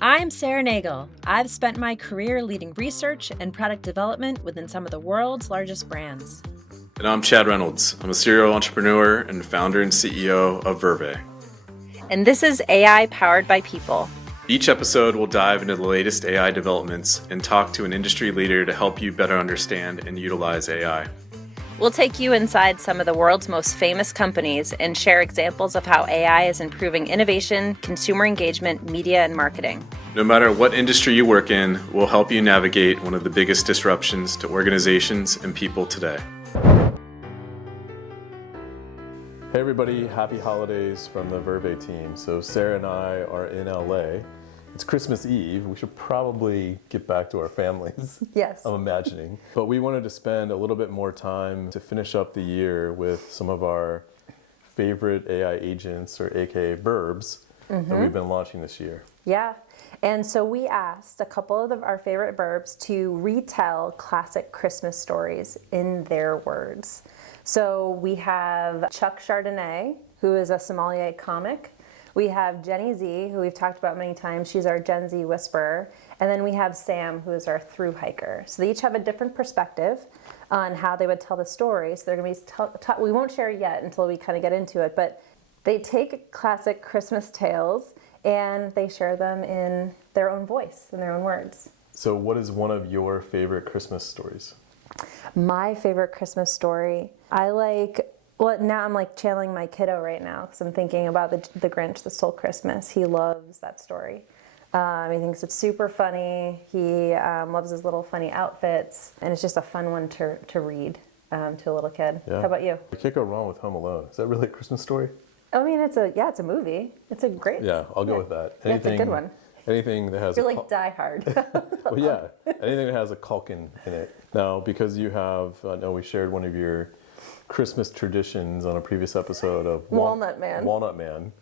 I'm Sarah Nagel. I've spent my career leading research and product development within some of the world's largest brands. And I'm Chad Reynolds. I'm a serial entrepreneur and founder and CEO of Verve. And this is AI Powered by People. Each episode will dive into the latest AI developments and talk to an industry leader to help you better understand and utilize AI. We'll take you inside some of the world's most famous companies and share examples of how AI is improving innovation, consumer engagement, media, and marketing. No matter what industry you work in, we'll help you navigate one of the biggest disruptions to organizations and people today. Hey everybody, happy holidays from the Verve team. So Sarah and I are in LA. It's Christmas Eve. We should probably get back to our families. Yes. I'm imagining. But we wanted to spend a little bit more time to finish up the year with some of our favorite AI agents, or AKA verbs, that we've been launching this year. Yeah. And so we asked a couple of our favorite verbs to retell classic Christmas stories in their words. So we have Chuck Chardonnay, who is a sommelier comic. We have Jenny Z, who we've talked about many times. She's our Gen Z whisperer. And then we have Sam, who is our through hiker. So they each have a different perspective on how they would tell the story. So they're going to be, we won't share yet until we kind of get into it, but they take classic Christmas tales and they share them in their own voice, in their own words. So what is one of your favorite Christmas stories? My favorite Christmas story, now I'm like channeling my kiddo right now because I'm thinking about the Grinch that stole Christmas. He loves that story. He thinks it's super funny. He loves his little funny outfits, and it's just a fun one to read to a little kid. Yeah. How about you? You can't go wrong with Home Alone. Is that really a Christmas story? I mean, it's a movie. It's a great. Yeah, I'll go with that. Yeah, it's a good one. Anything that has You're like Die Hard. Well, yeah, anything that has a Culkin in it. Now, because you have, I know we shared one of your Christmas traditions on a previous episode of Walnut Man.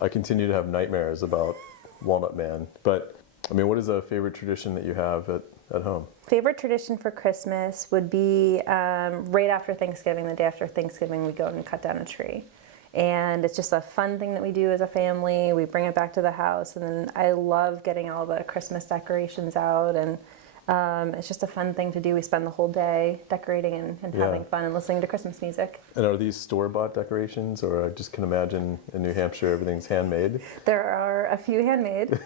I continue to have nightmares about Walnut Man. But, I mean, what is a favorite tradition that you have at home? Favorite tradition for Christmas would be right after Thanksgiving, the day after Thanksgiving, we go and cut down a tree. And it's just a fun thing that we do as a family. We bring it back to the house, and then I love getting all the Christmas decorations out, and it's just a fun thing to do. We spend the whole day decorating and having fun and listening to Christmas music. And are these store-bought decorations, or I just can imagine in New Hampshire everything's handmade? There are a few handmade.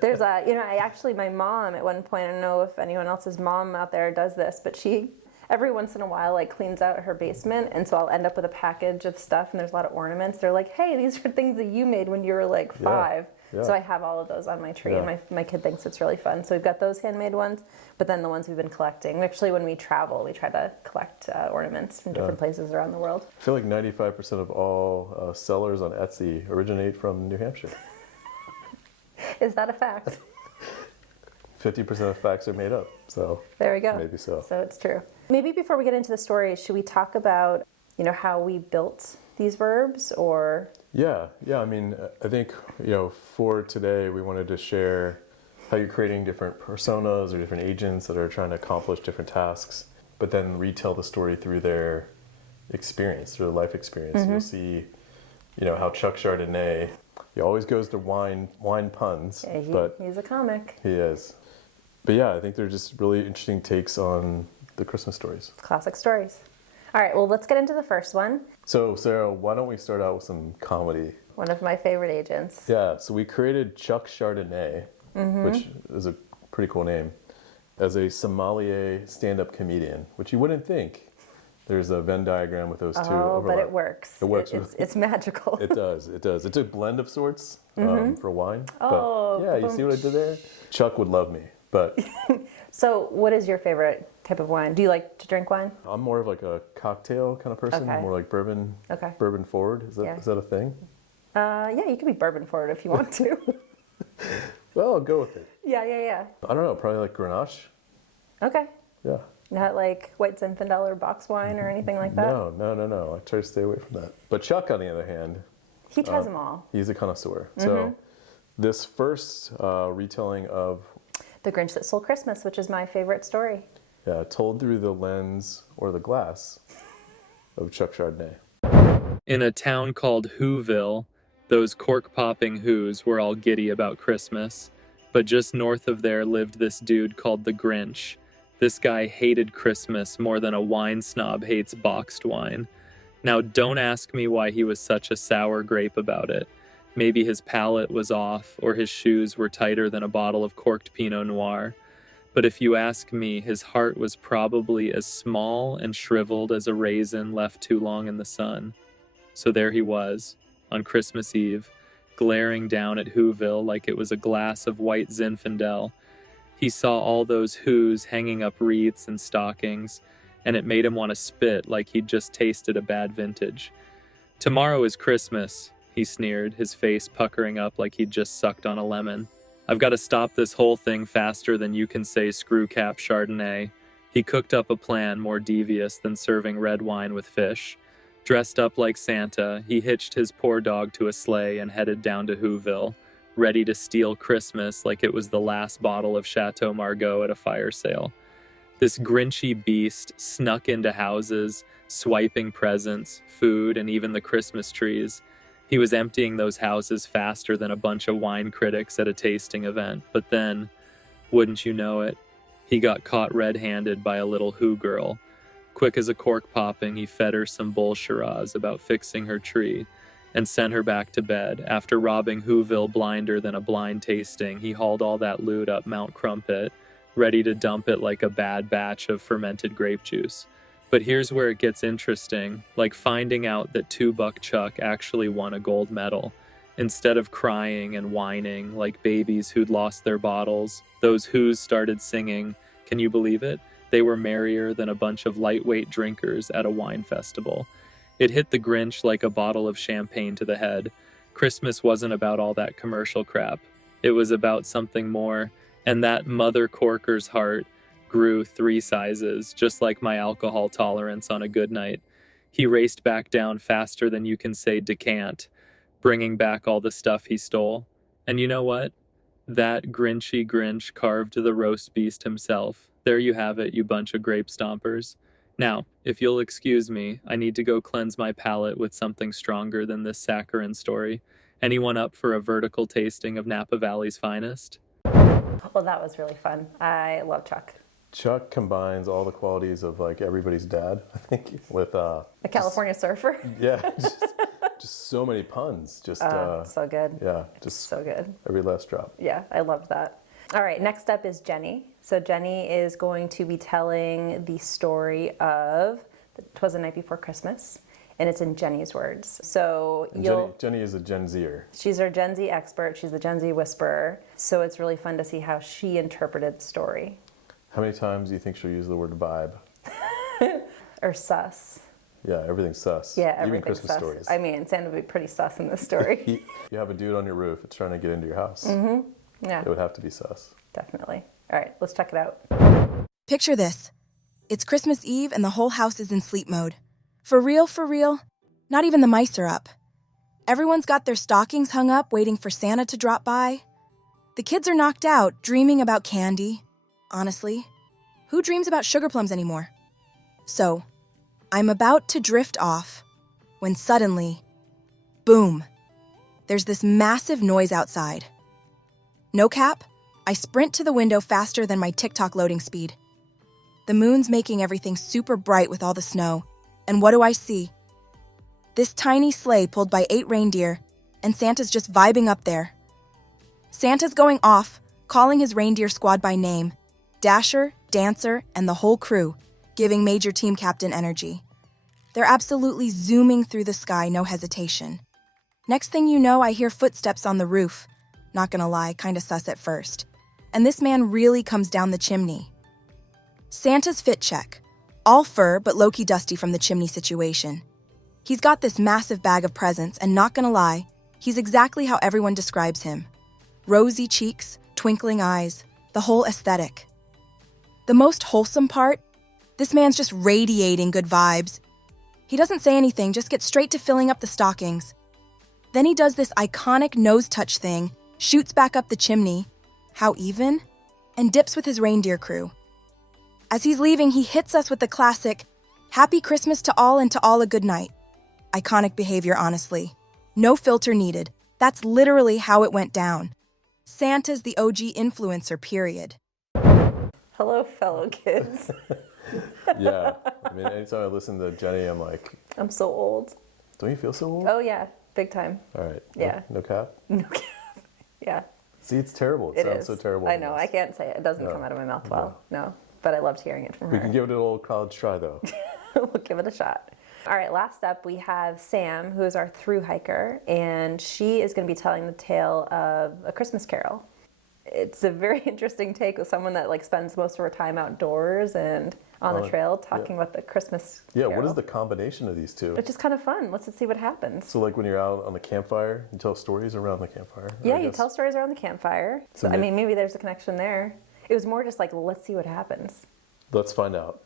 There's my mom at one point, I don't know if anyone else's mom out there does this, but she every once in a while cleans out her basement, and so I'll end up with a package of stuff, and there's a lot of ornaments. They're like, hey, these are things that you made when you were 5. Yeah. So I have all of those on my tree, and my kid thinks it's really fun. So we've got those handmade ones, but then the ones we've been collecting. Actually, when we travel, we try to collect ornaments from different places around the world. I feel like 95% of all sellers on Etsy originate from New Hampshire. Is that a fact? 50% of facts are made up, so there we go. Maybe so. So it's true. Maybe before we get into the story, should we talk about how we built these verbs, or? Yeah. I mean, I think for today we wanted to share how you're creating different personas or different agents that are trying to accomplish different tasks, but then retell the story through their experience, through their life experience. You'll see, how Chuck Chardonnay, he always goes to wine puns. Yeah, but he's a comic. He is. But yeah, I think they're just really interesting takes on the Christmas stories. Classic stories. All right, well, let's get into the first one. So, Sarah, why don't we start out with some comedy? One of my favorite agents. Yeah, so we created Chuck Chardonnay, which is a pretty cool name, as a sommelier stand-up comedian, which you wouldn't think. There's a Venn diagram with those two overlap. But it works. It works. It's magical. It does. It's a blend of sorts for wine. Oh. But yeah, you see what I did there? Chuck would love me, but... So what is your favorite type of wine? Do you like to drink wine? I'm more of like a cocktail kind of person, more like bourbon. Okay. Bourbon forward. Is that a thing? Yeah, you can be bourbon forward if you want to. Well, I'll go with it. Yeah. I don't know, probably like Grenache. Okay. Yeah. Not like White Zinfandel or box wine or anything like that? No. I try to stay away from that. But Chuck, on the other hand, he tries them all. He's a connoisseur. So this first retelling of The Grinch That Stole Christmas, which is my favorite story. Yeah, told through the lens or the glass of Chuck Chardonnay. In a town called Whoville, those cork-popping Whos were all giddy about Christmas. But just north of there lived this dude called the Grinch. This guy hated Christmas more than a wine snob hates boxed wine. Now, don't ask me why he was such a sour grape about it. Maybe his palate was off, or his shoes were tighter than a bottle of corked Pinot Noir. But if you ask me, his heart was probably as small and shriveled as a raisin left too long in the sun. So there he was, on Christmas Eve, glaring down at Whoville like it was a glass of white Zinfandel. He saw all those Whos hanging up wreaths and stockings, and it made him want to spit like he'd just tasted a bad vintage. "Tomorrow is Christmas," he sneered, his face puckering up like he'd just sucked on a lemon. "I've got to stop this whole thing faster than you can say screw cap Chardonnay." He cooked up a plan more devious than serving red wine with fish. Dressed up like Santa, he hitched his poor dog to a sleigh and headed down to Whoville, ready to steal Christmas like it was the last bottle of Chateau Margaux at a fire sale. This Grinchy beast snuck into houses, swiping presents, food, and even the Christmas trees. He was emptying those houses faster than a bunch of wine critics at a tasting event. But then, wouldn't you know it, he got caught red-handed by a little Who girl. Quick as a cork popping, he fed her some bull charades about fixing her tree and sent her back to bed. After robbing Whoville blinder than a blind tasting, he hauled all that loot up Mount Crumpet, ready to dump it like a bad batch of fermented grape juice. But here's where it gets interesting, like finding out that $2 Chuck actually won a gold medal. Instead of crying and whining like babies who'd lost their bottles, those Whos started singing. Can you believe it? They were merrier than a bunch of lightweight drinkers at a wine festival. It hit the Grinch like a bottle of champagne to the head. Christmas wasn't about all that commercial crap. It was about something more, and that mother corker's heart grew 3 sizes, just like my alcohol tolerance on a good night. He raced back down faster than you can say decant, bringing back all the stuff he stole. And you know what? That Grinchy Grinch carved the roast beast himself. There you have it, you bunch of grape stompers. Now, if you'll excuse me, I need to go cleanse my palate with something stronger than this saccharine story. Anyone up for a vertical tasting of Napa Valley's finest? Well, that was really fun. I love Chuck. Chuck combines all the qualities of like everybody's dad, I think, with The California surfer. yeah, just so many puns. Just So good. yeah, just So good. every last drop. Yeah, I loved that. All right, next up is Jenny. So Jenny is going to be telling the story of Twas the Night Before Christmas, and it's in Jenny's words. So Jenny is a Gen Zer. She's our Gen Z expert. She's the Gen Z whisperer. So it's really fun to see how she interpreted the story. How many times do you think she'll use the word vibe? Or sus. Yeah, everything's sus. Yeah, even everything's Christmas sus. stories. I mean, Santa would be pretty sus in this story. You have a dude on your roof that's trying to get into your house. Yeah, It would have to be sus. definitely. All right, let's check it out. Picture this. It's Christmas Eve and the whole house is in sleep mode. For real, not even the mice are up. Everyone's got their stockings hung up waiting for Santa to drop by. The kids are knocked out, dreaming about candy. Honestly, who dreams about sugar plums anymore? So, I'm about to drift off when suddenly, boom, there's this massive noise outside. No cap, I sprint to the window faster than my TikTok loading speed. The moon's making everything super bright with all the snow, and what do I see? This tiny sleigh pulled by 8 reindeer, and Santa's just vibing up there. Santa's going off, calling his reindeer squad by name, Dasher, Dancer, and the whole crew, giving Major Team Captain energy. They're absolutely zooming through the sky, no hesitation. Next thing you know, I hear footsteps on the roof. Not gonna lie, kinda sus at first. And this man really comes down the chimney. Santa's fit check. All fur, but low-key dusty from the chimney situation. He's got this massive bag of presents, and not gonna lie, he's exactly how everyone describes him. Rosy cheeks, twinkling eyes, the whole aesthetic. The most wholesome part? This man's just radiating good vibes. He doesn't say anything, just gets straight to filling up the stockings. Then he does this iconic nose touch thing, shoots back up the chimney, how even, and dips with his reindeer crew. As he's leaving, he hits us with the classic, "Happy Christmas to all and to all a good night." Iconic behavior, honestly. No filter needed. That's literally how it went down. Santa's the OG influencer, period. Hello, fellow kids. Yeah. I mean, anytime I listen to Jenny, I'm like, I'm so old. don't you feel so old? Oh, yeah. Big time. All right. Yeah. No cap? No cap. Yeah. See, it's terrible. It sounds is. so terrible. I know. I can't say it. It doesn't come out of my mouth well. No. But I loved hearing it from her. We can give it a little college try, though. We'll give it a shot. All right, last up we have Sam, who is our through hiker, and she is going to be telling the tale of A Christmas Carol. It's a very interesting take with someone that like spends most of her time outdoors and on the trail talking about the Christmas Yeah, Carol. what is the combination of these two? It's just kind of fun. Let's just see what happens. So like when you're out on the campfire, you tell stories around the campfire? Yeah, I you guess? tell stories around the campfire. So, I mean, maybe there's a connection there. It was more just like, let's see what happens. Let's find out.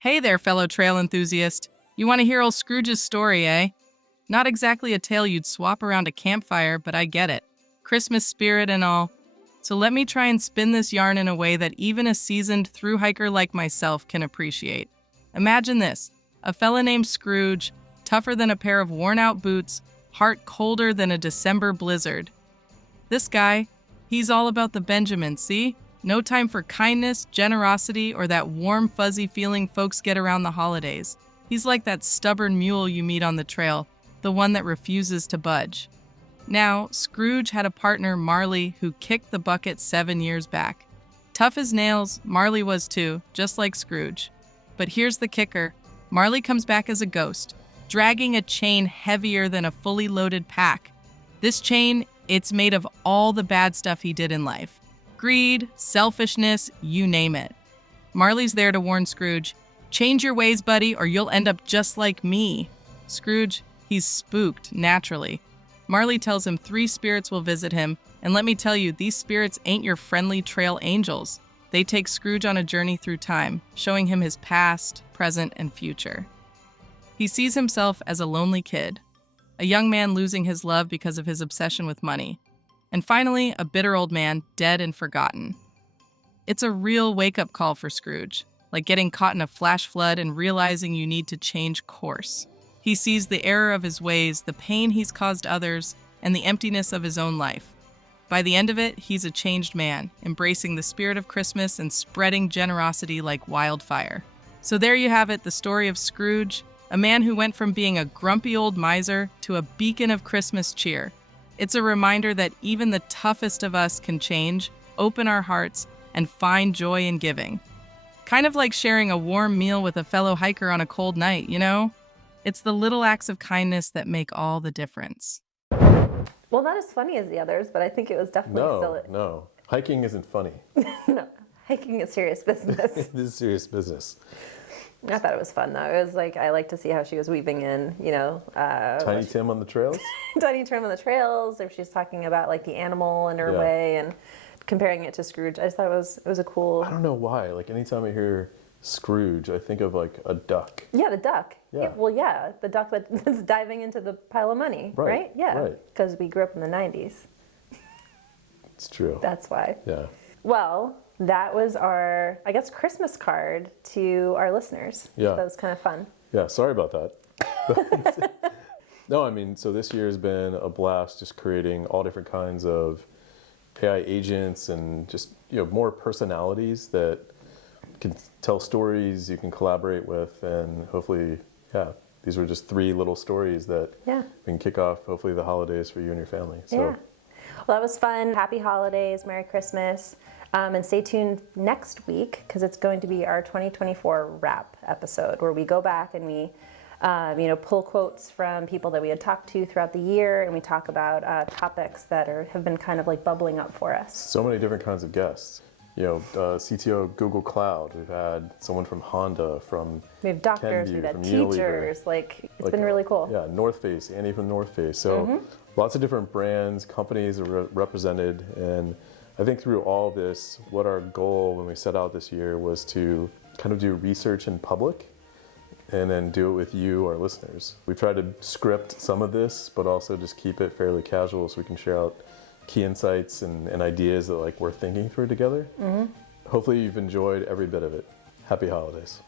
Hey there, fellow trail enthusiast. You want to hear old Scrooge's story, eh? Not exactly a tale you'd swap around a campfire, but I get it. Christmas spirit and all. So let me try and spin this yarn in a way that even a seasoned through hiker like myself can appreciate. Imagine this, a fella named Scrooge, tougher than a pair of worn-out boots, heart colder than a December blizzard. This guy, he's all about the Benjamins, see? No time for kindness, generosity, or that warm, fuzzy feeling folks get around the holidays. He's like that stubborn mule you meet on the trail, the one that refuses to budge. Now, Scrooge had a partner, Marley, who kicked the bucket 7 years back. Tough as nails, Marley was too, just like Scrooge. But here's the kicker. Marley comes back as a ghost, dragging a chain heavier than a fully loaded pack. This chain, it's made of all the bad stuff he did in life. Greed, selfishness, you name it. Marley's there to warn Scrooge, change your ways, buddy, or you'll end up just like me. Scrooge, he's spooked, naturally. Marley tells him 3 spirits will visit him, and let me tell you, these spirits ain't your friendly trail angels. They take Scrooge on a journey through time, showing him his past, present, and future. He sees himself as a lonely kid, a young man losing his love because of his obsession with money, and finally, a bitter old man, dead and forgotten. It's a real wake-up call for Scrooge, like getting caught in a flash flood and realizing you need to change course. He sees the error of his ways, the pain he's caused others, and the emptiness of his own life. By the end of it, he's a changed man, embracing the spirit of Christmas and spreading generosity like wildfire. So there you have it, the story of Scrooge, a man who went from being a grumpy old miser to a beacon of Christmas cheer. It's a reminder that even the toughest of us can change, open our hearts, and find joy in giving. Kind of like sharing a warm meal with a fellow hiker on a cold night, you know? It's the little acts of kindness that make all the difference. Well, not as funny as the others, but I think it was definitely still... No. Hiking isn't funny. No. Hiking is serious business. This is serious business. I thought it was fun, though. It was like, I like to see how she was weaving in, you know... Tiny Tim on the trails? Tiny Tim on the trails, if she's talking about like the animal in her way and comparing it to Scrooge. I just thought it was a cool... I don't know why. Like anytime I hear Scrooge, I think of like a duck. Yeah, the duck. Yeah. The duck that's diving into the pile of money, right? Yeah, right. Because we grew up in the 90s. It's true. That's why. Yeah. Well, that was our, I guess, Christmas card to our listeners. Yeah. That was kind of fun. Yeah, sorry about that. No, I mean, so this year has been a blast just creating all different kinds of AI agents and just, more personalities that can tell stories you can collaborate with, and hopefully, these were just 3 little stories that we can kick off hopefully the holidays for you and your family. So. Yeah. Well, that was fun. Happy holidays, Merry Christmas, and stay tuned next week because it's going to be our 2024 wrap episode where we go back and we pull quotes from people that we had talked to throughout the year, and we talk about topics that have been kind of like bubbling up for us. So many different kinds of guests. CTO Google Cloud. We've had someone from Honda, we have doctors, Kenvue, we've had from teachers. Unilever. It's been really cool. Yeah, North Face, Annie from North Face. So lots of different brands, companies are represented, and I think through all of this, what our goal when we set out this year was to kind of do research in public and then do it with you, our listeners. We tried to script some of this, but also just keep it fairly casual so we can share out key insights and ideas that we're thinking through together. Hopefully you've enjoyed every bit of it. Happy holidays.